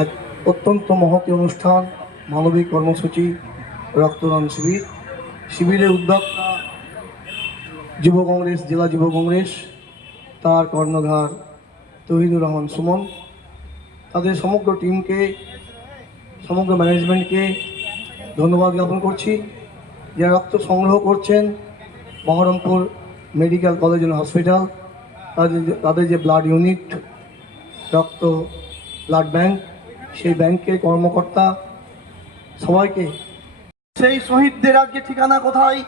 এক অত্যন্ত মহতি অনুষ্ঠান, মানবিক কর্মসূচি, রক্তদান শিবির। শিবিরের উদ্যোক্তা যুব কংগ্রেস, জেলা যুব কংগ্রেস, তার কর্ণধার তহিদুর রহমান সুমন। তাদের সমগ্র টিমকে, সমগ্র ম্যানেজমেন্টকে ধন্যবাদ জ্ঞাপন করছি। যারা রক্ত সংগ্রহ করছেন, Berhampore medical college and hospital, তাদের তাদের যে ব্লাড ইউনিট, রক্ত ব্লাড ব্যাংক, সেই ব্যাংকের কর্মকর্তা সবাইকে। সেই শহীদদের আজকে ঠিকানা কোথায়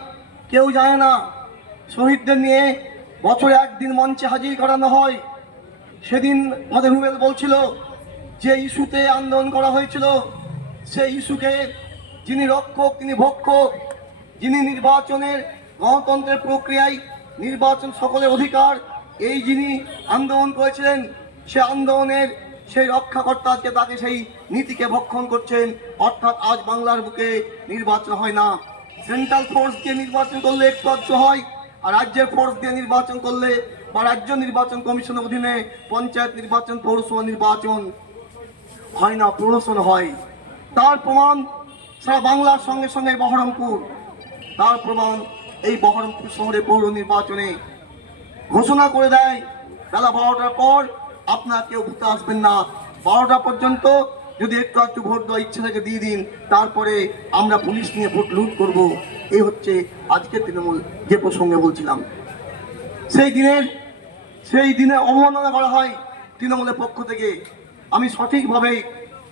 কেউ জানে না। শহীদদের নিয়ে বছরে একদিন মঞ্চে হাজির করানো হয়। সেদিন আমাদের রুবেল বলছিল যে ইস্যুতে আন্দোলন করা হয়েছিল। সেই ইস্যুকে যিনি রক্ষক, তিনি ভক্ষক, যিনি নির্বাচনের গণতন্ত্রের প্রক্রিয়ায় নির্বাচন সকলের অধিকার, এই যিনি আন্দোলন করেছিলেন, সে আন্দোলনের সেই রক্ষাকর্তা আজকে তাকে সেই নীতিকে ভক্ষণ করছেন। অর্থাৎ আজ বাংলার বুকে নির্বাচন হয় না। সেন্ট্রাল ফোর্স দিয়ে নির্বাচন করলে একটু হয়, আর রাজ্যের ফোর্স দিয়ে নির্বাচন করলে বা রাজ্য নির্বাচন কমিশনের অধীনে পঞ্চায়েত নির্বাচন, পৌরসভা নির্বাচন হয় না, প্রহসন হয়। তার প্রমাণ সারা বাংলার সঙ্গে সঙ্গে বহরমপুর। তার প্রমাণ এই বহরমপুর শহরে পৌর নির্বাচনে ঘোষণা করে দেয় বেলা বারোটার পর। আপনার কেউ ভোটে আসবেন না। বারোটা পর্যন্ত যদি একটু একটু ভোট দেওয়ার ইচ্ছা থাকে দিয়ে দিন। তারপরে আমরা পুলিশ নিয়ে ভোট লুট করব। এই হচ্ছে আজকের তৃণমূল যে প্রসঙ্গে বলছিলাম। সেই দিনের সেই দিনে অবমাননা করা হয় তৃণমূলের পক্ষ থেকে। আমি সঠিকভাবে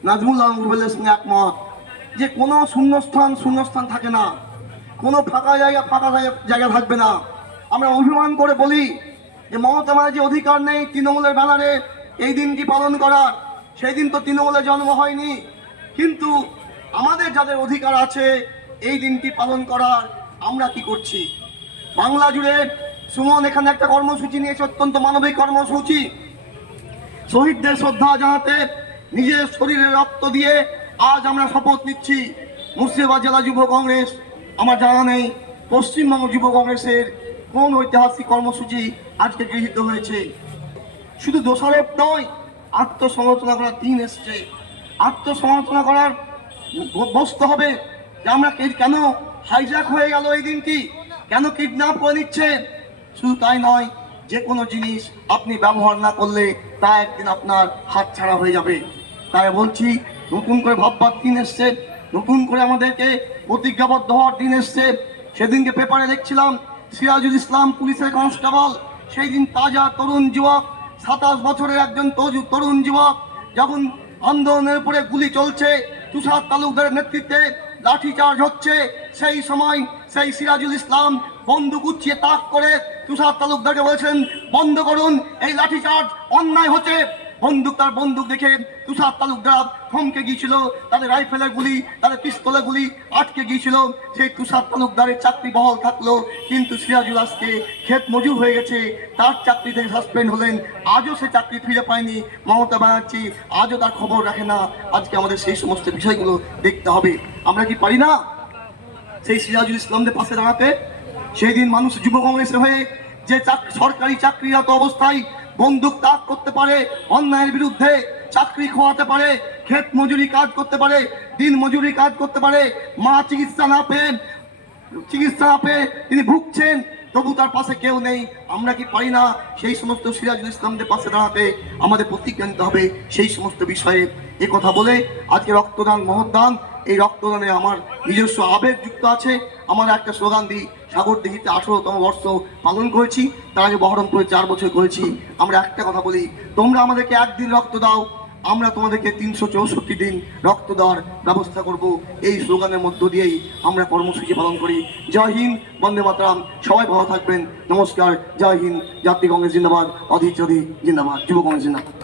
নাজমুল রুবেলের সঙ্গে একমত যে কোনো শূন্যস্থান শূন্যস্থান থাকে না। কোনো ফাঁকা জায়গা ফাঁকা জায়গা- থাকবে না। আমরা অভিমান করে বলি মমতা ব্যানার্জি অধিকার নেই তৃণমূলের ব্যানারে, এই দিনটি পালন করার সেই দিন তো তৃণমূলের জন্ম হয়নি। কিন্তু আমাদের যাদের অধিকার আছে, এই দিনটি পালন করার আমরা কি করছি? বাংলা জুড়ে সুমন, এখানে একটা কর্মসূচি নিয়েছে, অত্যন্ত মানবিক কর্মসূচি। শহীদদের শ্রদ্ধা জানাতে, নিজের শরীরে রক্ত দিয়ে আজ আমরা শপথ নিচ্ছি। মুর্শিদাবাদ জেলা যুব কংগ্রেস, আমার জানা নেই, পশ্চিমবঙ্গ যুব কংগ্রেসের কোন ঐতিহাসিক কর্মসূচি আজকে গৃহীত হয়েছে? শুধু দোষারোপ নয় আত্মসমালোচনা করার দিন এসছে। আত্মসমালোচনা করার বসতে হবে যে আমরা কেন হাইজ্যাক হয়ে গেল এই দিনটি? কেন কিডন্যাপ করে নিচ্ছে? শুধু তাই নয়, যে কোনো জিনিস আপনি ব্যবহার না করলে তা একদিন আপনার হাত ছাড়া হয়ে যাবে। তাই বলছি, নতুন করে ভাববার দিন এসছে। নতুন করে আমাদেরকে প্রতিজ্ঞাবদ্ধ হওয়ার দিন এসছে। সেদিনকে পেপারে দেখছিলাম সিরাজুল ইসলাম পুলিশের কনস্টেবল সেই দিন তাজা তরুণ যুবক, সাতাশ বছরের একজন তরু- তরুণ যুবক, যখন আন্দোলনের উপরে গুলি চলছে, তুষার তালুকদারের নেতৃত্বে লাঠিচার্জ হচ্ছে, সেই সময় সেই সিরাজুল ইসলাম বন্দুক উচ্চিয়ে তাক করে তুষার তালুকদারকে বলেছেন, বন্ধ করুন, এই লাঠিচার্জ অন্যায় হচ্ছে। বন্দুক, তার বন্দুক দেখে তুষার তালুকদার থমকে গিয়েছিল। তাদের রাইফেলের গুলি, তাদের পিস্তলের গুলি আটকে গিয়েছিল। সেই তুষার তালুকদারের চাকরি বহাল থাকল। কিন্তু সিরাজুল আজকে ক্ষেত মজুর হয়ে গেছে। তার চাকরি থেকে সাসপেন্ড হলেন। আজও সে চাকরি ফিরে পায়নি। মমতা ব্যানার্জি আজও তার খবর রাখে না। আজকে আমাদের সেই সমস্ত বিষয়গুলো দেখতে হবে। আমরা কি পারি না? সেই সিরাজুল ইসলামদের পাশে দাঁড়াতে? সেই দিন মানুষ যুব কংগ্রেসের হয়ে যে সরকারি চাকরিরত অবস্থায় বন্দুক তাক করতে পারে, অন্যায়ের বিরুদ্ধে চাকরি খোয়াতে পারে, ক্ষেত মজুরি কাজ করতে পারে, দিন মজুরি কাজ করতে পারে, মা চিকিৎসা না পেয়ে, চিকিৎসা না পেয়ে তিনি ভুগছেন, তবু তার পাশে কেউ নেই, আমরা কি পারি না? সেই সমস্ত সিরাজুল ইসলামদের পাশে দাঁড়াতে আমাদের প্রতিজ্ঞা হবে, সেই সমস্ত বিষয়ে এ কথা বলে আজকে রক্তদান মহদান এই রক্তদানে আমার নিজস্ব আবেগ যুক্ত আছে। আমার একটা স্লোগান দিই, সাগর দিঘিতে আঠেরোতম বর্ষ পালন করেছি। তার আগে বহরমপুরে চার বছর করেছি। আমরা একটা কথা বলি, তোমরা আমাদেরকে একদিন রক্ত দাও, আমরা তোমাদেরকে তিনশো চৌষট্টি দিন রক্ত দেওয়ার ব্যবস্থা করব। এই স্লোগানের মধ্য দিয়েই আমরা কর্মসূচি পালন করি। জয় হিন্দ, বন্দে মাতরম, সবাই ভালো থাকবেন। নমস্কার, জয় হিন্দ জাতীয় কংগ্রেস জিন্দাবাদ, অধীর চৌধুরী জিন্দাবাদ, যুব কংগ্রেস জিন্দাবাদ।